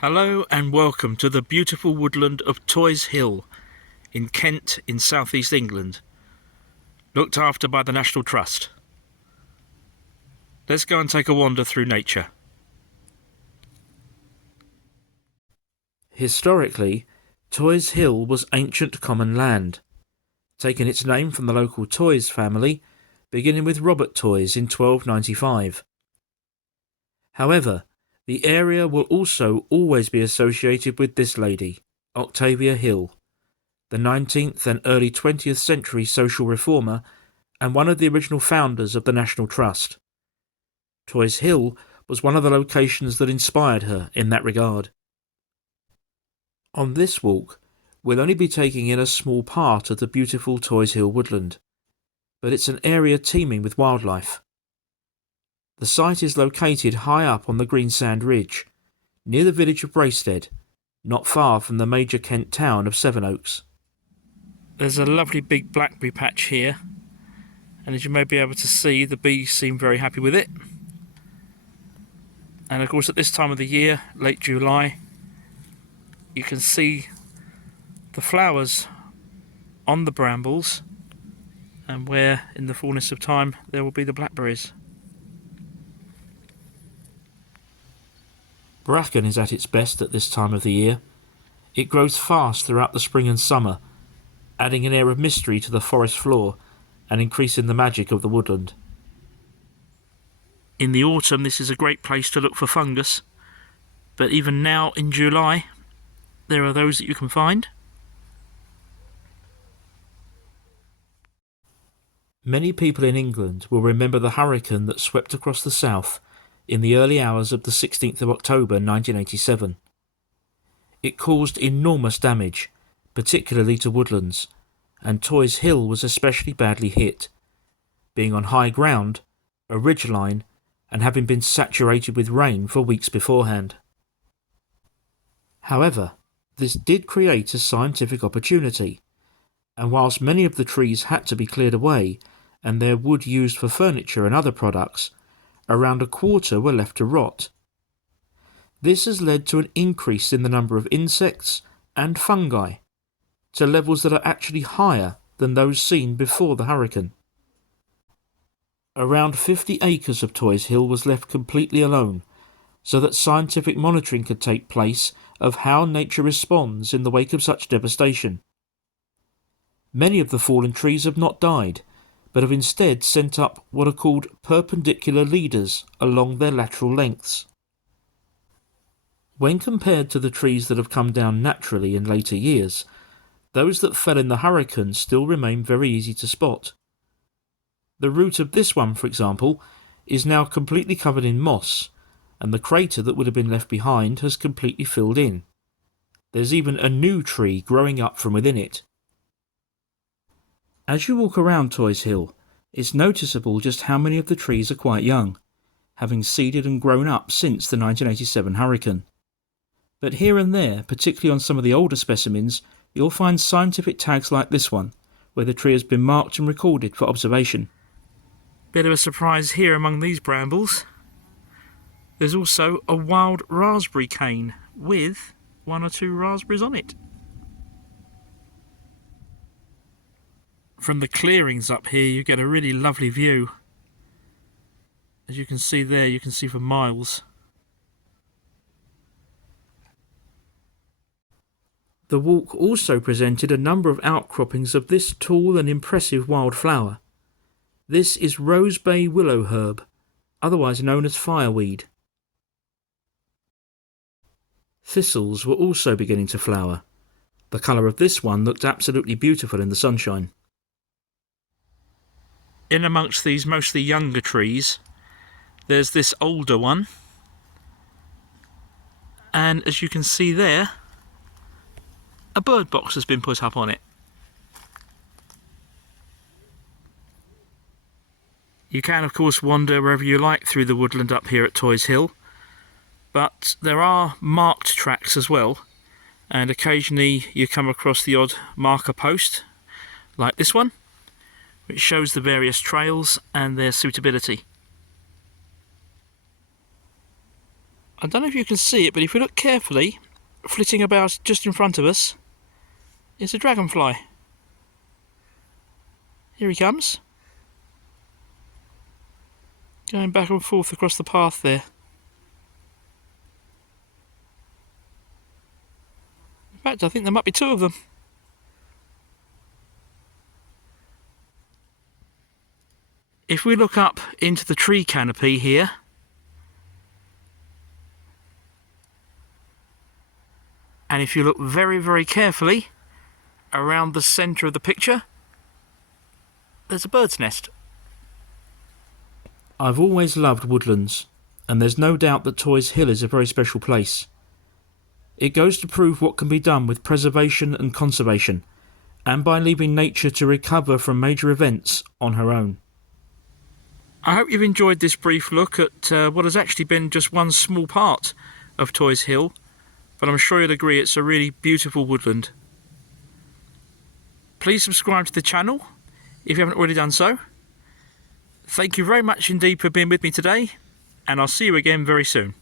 Hello and welcome to the beautiful woodland of Toys Hill in Kent in southeast England, looked after by the National Trust. Let's go and take a wander through nature. Historically, Toys Hill was ancient common land, taking its name from the local Toys family, beginning with Robert Toys in 1295. However, the area will also always be associated with this lady, Octavia Hill, the 19th and early 20th century social reformer and one of the original founders of the National Trust. Toys Hill was one of the locations that inspired her in that regard. On this walk, we'll only be taking in a small part of the beautiful Toys Hill woodland, but it's an area teeming with wildlife. The site is located high up on the Greensand Ridge, near the village of Braisted, not far from the major Kent town of Sevenoaks. There's a lovely big blackberry patch here, and as you may be able to see, the bees seem very happy with it. And of course at this time of the year, late July, you can see the flowers on the brambles, and where in the fullness of time there will be the blackberries. Bracken is at its best at this time of the year. It grows fast throughout the spring and summer, adding an air of mystery to the forest floor and increasing the magic of the woodland. In the autumn, this is a great place to look for fungus, but even now in July, there are those that you can find. Many people in England will remember the hurricane that swept across the south in the early hours of the 16th of October 1987. It caused enormous damage, particularly to woodlands, and Toys Hill was especially badly hit, being on high ground, a ridgeline, and having been saturated with rain for weeks beforehand. However, this did create a scientific opportunity, and whilst many of the trees had to be cleared away and their wood used for furniture and other products, around a quarter were left to rot. This has led to an increase in the number of insects and fungi, to levels that are actually higher than those seen before the hurricane. Around 50 acres of Toys Hill was left completely alone, so that scientific monitoring could take place of how nature responds in the wake of such devastation. Many of the fallen trees have not died, but have instead sent up what are called perpendicular leaders along their lateral lengths. When compared to the trees that have come down naturally in later years, those that fell in the hurricane still remain very easy to spot. The root of this one, for example, is now completely covered in moss, and the crater that would have been left behind has completely filled in. There's even a new tree growing up from within it. As you walk around Toys Hill, it's noticeable just how many of the trees are quite young, having seeded and grown up since the 1987 hurricane. But here and there, particularly on some of the older specimens, you'll find scientific tags like this one, where the tree has been marked and recorded for observation. Bit of a surprise here among these brambles. There's also a wild raspberry cane with 1 or 2 raspberries on it. From the clearings up here you get a really lovely view. As you can see there, you can see for miles. The walk also presented a number of outcroppings of this tall and impressive wildflower. This is rose Bay Willow herb, otherwise known as fireweed. Thistles were also beginning to flower. The colour of this one looked absolutely beautiful in the sunshine. In amongst these mostly younger trees, there's this older one, and as you can see there, a bird box has been put up on it. You can of course wander wherever you like through the woodland up here at Toys Hill, but there are marked tracks as well, and occasionally you come across the odd marker post, like this one, which shows the various trails and their suitability. I don't know if you can see it, but if we look carefully, flitting about just in front of us is a dragonfly. Here he comes. Going back and forth across the path there. In fact, I think there might be two of them. If we look up into the tree canopy here, and if you look very, very carefully around the centre of the picture, there's a bird's nest. I've always loved woodlands, and there's no doubt that Toys Hill is a very special place. It goes to prove what can be done with preservation and conservation, and by leaving nature to recover from major events on her own. I hope you've enjoyed this brief look at what has actually been just one small part of Toys Hill, but I'm sure you'll agree it's a really beautiful woodland. Please subscribe to the channel if you haven't already done so. Thank you very much indeed for being with me today, and I'll see you again very soon.